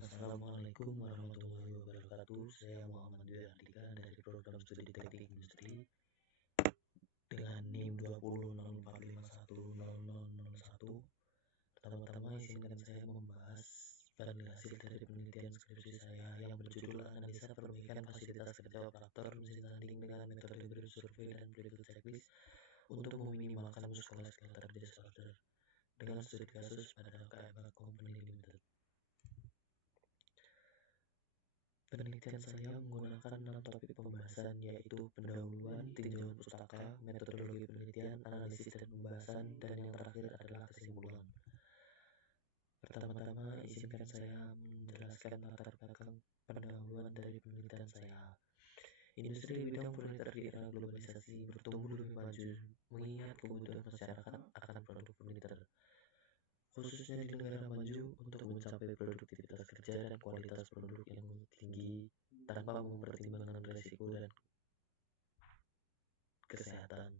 Assalamualaikum warahmatullahi wabarakatuh. Saya Muhammad Dwi Ardika dari program studi teknik industri dengan NIM 2004510001. Pertama-tama izinkan saya membahas panel hasil dari penelitian skripsi saya yang berjudul analisa perbaikan fasilitas kerja operator mesin tanding dengan metode brief survey dan Playfield checklist untuk meminimalkan musculoskeletal disorder dengan studi kasus pada KMH Company Limited. Penelitian saya menggunakan 6 topik pembahasan, yaitu pendahuluan, tinjauan pustaka, metodologi penelitian, analisis dan pembahasan, dan yang terakhir adalah kesimpulan. Pertama-tama, izinkan saya menjelaskan latar belakang pendahuluan dari penelitian saya. Industri bidang furnitur di era globalisasi bertumbuh lebih maju, mengingat kebutuhan masyarakat akan produk furnitur, khususnya di negara maju, untuk mencapai produktivitas kerja dan kualitas produk yang tinggi tanpa mempertimbangkan risiko dan kesehatan.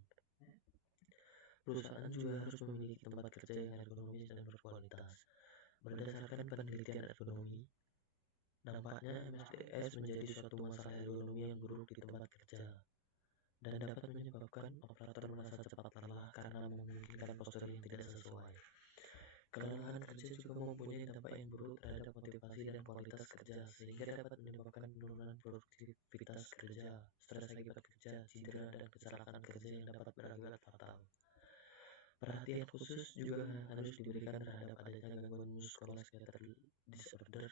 Perusahaan juga harus memiliki tempat kerja yang ergonomis dan berkualitas. Berdasarkan penelitian ergonomi, nampaknya MSDS menjadi suatu masalah ergonomi yang buruk di tempat kerja dan dapat menyebabkan operator merasa cepat lelah karena memungkinkan postur yang tidak sesuai. Kelelahan kerja juga mempunyai dampak yang buruk terhadap motivasi dan kualitas kerja, sehingga dapat menyebabkan penurunan produktivitas kerja, stres akibat kerja, cedera, dan kecelakaan kerja yang dapat berakibat fatal. Perhatian khusus juga harus diberikan terhadap adanya gangguan musculoskeletal disorder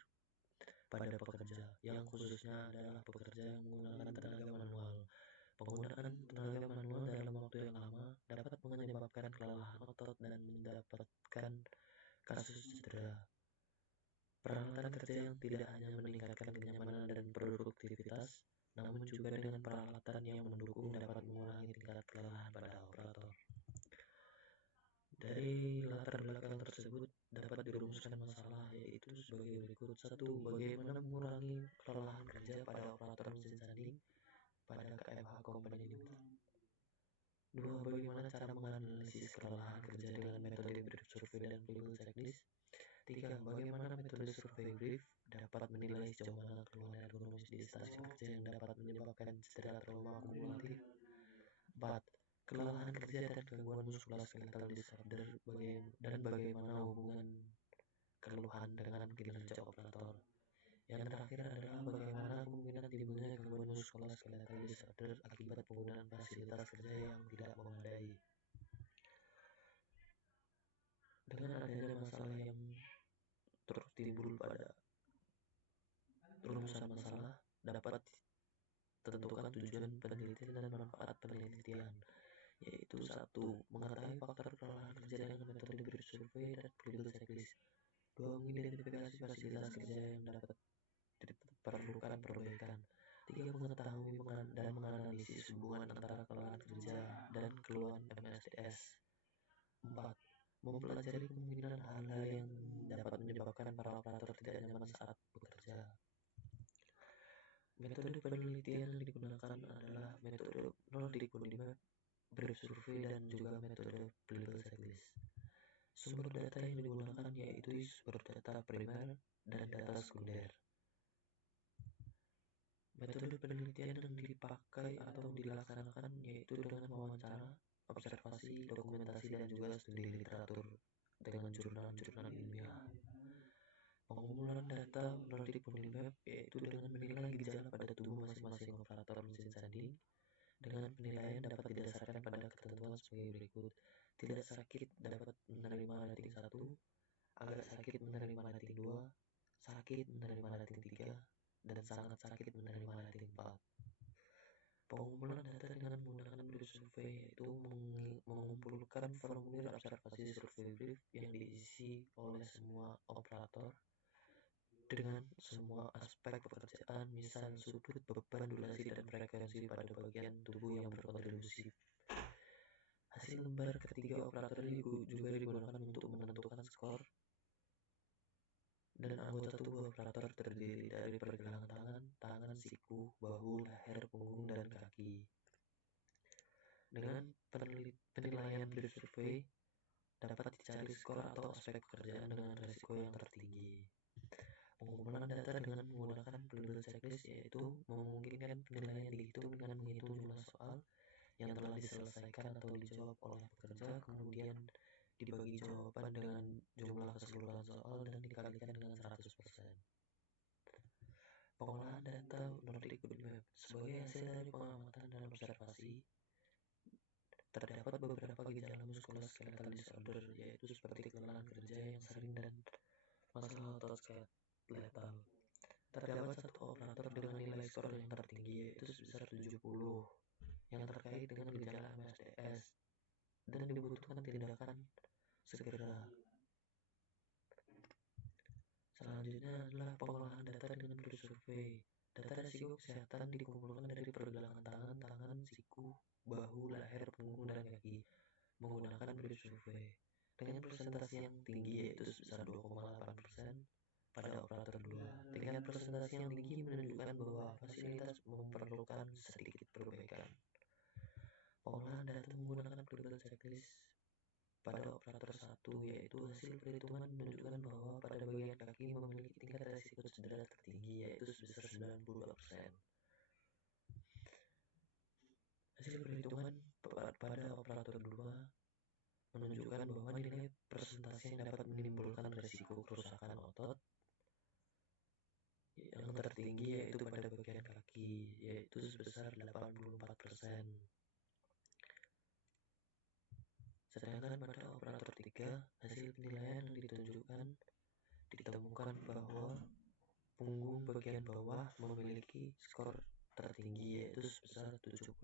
pada pekerja, yang khususnya adalah pekerja yang menggunakan tenaga manual. Penggunaan tenaga manual dalam waktu yang lama dapat menyebabkan kelelahan otot dan mendapatkan kasus cedera. Peralatan kerja yang tidak hanya meningkatkan kenyamanan dan produktivitas, namun juga dengan peralatan yang mendukung dapat mengurangi tingkat kelelahan pada operator. Dari latar belakang tersebut dapat dirumuskan masalah, yaitu sebagai berikut. 1. Bagaimana mengurangi kelelahan kerja pada operator mesin tanding pada KMH Company Limited. 2. Bagaimana cara menganalisis kelelahan kerja dengan metode brief survey dan Playfield checklist. 3. Bagaimana metode survei brief dapat menilai sejauh mana keluhan ergonomis di stasiun kerja yang dapat menyebabkan cedera trauma akumulatif. 4. Kelelahan kerja dan gangguan muskuloskeletal disorder dan bagaimana hubungan keluhan dengan kinerja operator. Yang terakhir adalah bagaimana kemungkinan timbulnya gangguan muskuloskeletal disorder akibat penggunaan fasilitas kerja yang tidak memadai. Dengan adanya masalah yang timbul pada rumusan masalah, dapat tentukan tujuan penelitian dan manfaat penelitian, yaitu 1. Mengetahui faktor kelelahan kerja dengan metode brief survey dan Playfield checklist. 2. Mengidentifikasi fasilitas kerja yang dapat diperlukan perbaikan. 3. Mengetahui dan menganalisis hubungan antara kelelahan kerja dan keluhan MSDS. 4. Mempelajari kemungkinan hal-hal yang dapat menyebabkan para operator tidak nyaman saat bekerja. Metode penelitian yang digunakan adalah metode Nordic Body Map, brief survey, dan juga metode Playfield checklist. Sumber data yang digunakan yaitu sumber data primer dan data sekunder. Metode penelitian yang dipakai atau dilaksanakan yaitu dengan wawancara, observasi, dokumentasi, dan juga studi literatur dengan jurnal-jurnal ilmiah. Pengumpulan data Nordic Body Map yaitu dengan menilai gejala pada tubuh masing-masing operator mesin tanding. Dengan penilaian dapat didasarkan pada ketentuan sebagai berikut. Tidak sakit dapat menerima rating 1, agak sakit menerima rating 2, sakit menerima rating 3, dan sangat sakit menerima rating 4. Pengumpulan data dengan menggunakan brief survey yaitu mengumpulkan formulir observasi survei brief yang diisi oleh semua operator dengan semua aspek pekerjaan, misal sudut, beban, durasi, dan frekuensi pada bagian tubuh yang berkontribusi. Hasil lembar ketiga operator juga digunakan untuk menentukan skor, dan anggota tubuh operator terdiri dari pergelangan tangan, siku, bahu, leher, punggung, dan kaki. Dengan penilaian brief survey dapat dicari skor atau aspek pekerjaan dengan risiko yang tertinggi. Pengumpulan dengan menggunakan label checklist, yaitu memungkinkan penilaian dihitung dengan menghitung jumlah soal yang telah diselesaikan atau dijawab oleh pekerja, kemudian dibagi jawaban dengan jumlah keseluruhan soal dan dikalikan dengan 100%. Pengolahan data Nordic Bootmap. Sebagai hasil dari pengamatan dan observasi, terdapat beberapa gejala muskuloskeletal disorder, yaitu seperti kelelahan kerja yang sering dan masalah otot skeletal. Terdapat satu operator dengan nilai skor yang tertinggi, yaitu sebesar 70, yang terkait dengan gejala MSDS dan dibutuhkan tindakan segera. Selanjutnya adalah pengolahan data dengan Bruce Survey. Data risiko kesehatan dikumpulkan dari pergelangan tangan, siku, bahu, leher, punggung, dan kaki menggunakan Bruce Survey dengan presentasi yang tinggi, yaitu sebesar 2,8% pada operator 2. Tingkat presentasi yang tinggi menunjukkan bahwa fasilitas memerlukan sedikit perbaikan. Pengolahan data menggunakan label checklist pada operator 1, yaitu hasil perhitungan menunjukkan bahwa pada bagian kaki memiliki tingkat risiko cedera tertinggi, yaitu sebesar 92%. Hasil perhitungan pada operator 2 menunjukkan bahwa nilai presentasi yang dapat menimbulkan risiko kerusakan otot yang tertinggi yaitu pada bagian kaki, yaitu sebesar 84%. Sedangkan pada operator 3, hasil penilaian yang ditemukan bahwa punggung bagian bawah memiliki skor tertinggi, yaitu sebesar 70.